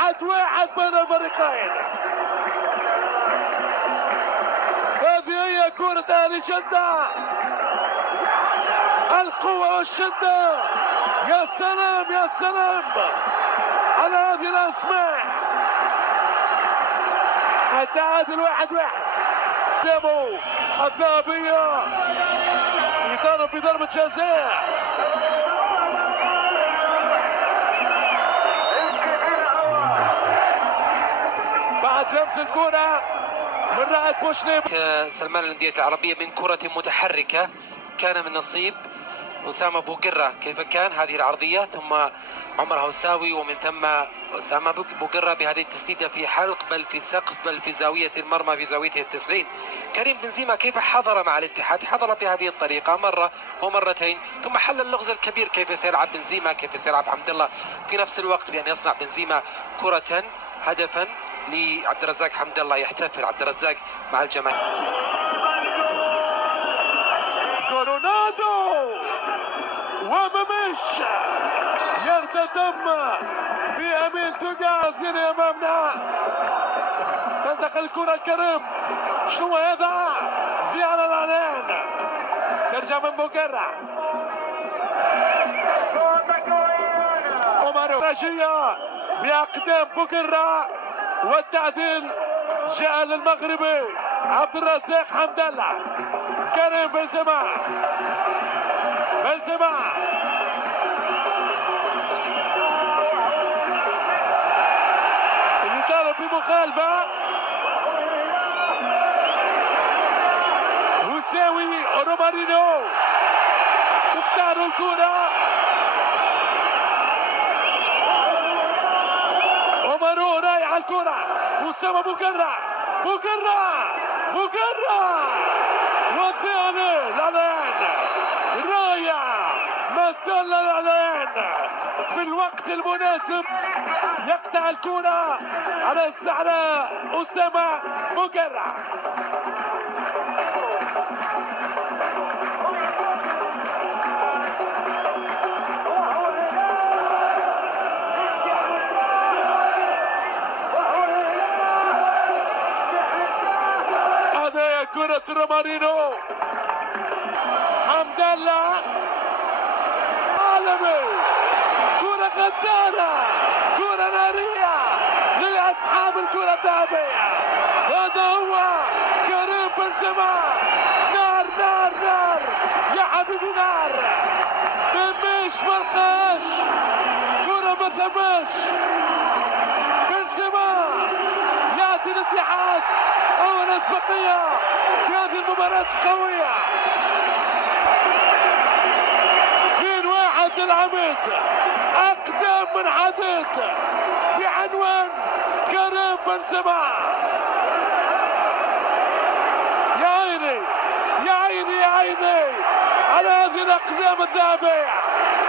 1-1 بين الفريقين. هذه هي كرة أهل جدة، القوة والشدة. يا سلام يا سلام على هذه الأسماء. التعادل 1-1. ديمو الذهبية يطالب بضربة جزاء. بعد لمس الكرة من راعي بوشني. سلمان الأندية العربية من كرة متحركة كان من نصيب أسامة بوقرة. كيف كان هذه العرضية، ثم عمر هوساوي، ومن ثم أسامة بوقرة بهذه التسديدة في حلق، بل في سقف، بل في زاوية المرمى، في زاويته 90. كريم بنزيما كيف حضر مع الاتحاد، حضر بهذه الطريقة مرة ومرتين، ثم حل اللغز الكبير كيف سيلعب بنزيما، كيف سيلعب حمد الله في نفس الوقت، بأن يصنع بنزيما كرة هدفا لعبد الرزاق حمد الله. يحتفل عبد الرزاق مع الجماهير. كورونادو وممش يرتدم بأمين تقازين أمامنا. تنتقل الكرة الكريم. شو هذا؟ زيادة الإعلان ترجع من بوقرة. عمر رجية بأقدام بوقرة، والتعديل جاء للمغربي عبد الرزاق حمد الله. كريم بنزيما اللي طالب بمخالفة. هوساوي رومارينو تختار الكرة. عمرو رايح الكرة. أسامة بوقرة والثاني الإعلان رايع. ما دل الإعلان في الوقت المناسب، يقطع الكرة على أسامة بوقرة. هذه كرة رومارينو. حمد الله عالمي. كرة غدارة، كرة نارية لأصحاب الكرة الذهبية. هذا هو كريم بنزيما. نار نار نار يا حبيبي، نار. مش ملقاش كرة، ما ثماش. بنزيما يأتي الاتحاد أول أسبقية في هذه المباراة القوية. 2-1 العميد، أقدم من حديد بعنوان كريم بنزيما. يا عيني يا عيني يا عيني على هذه الأقدام الذهبية.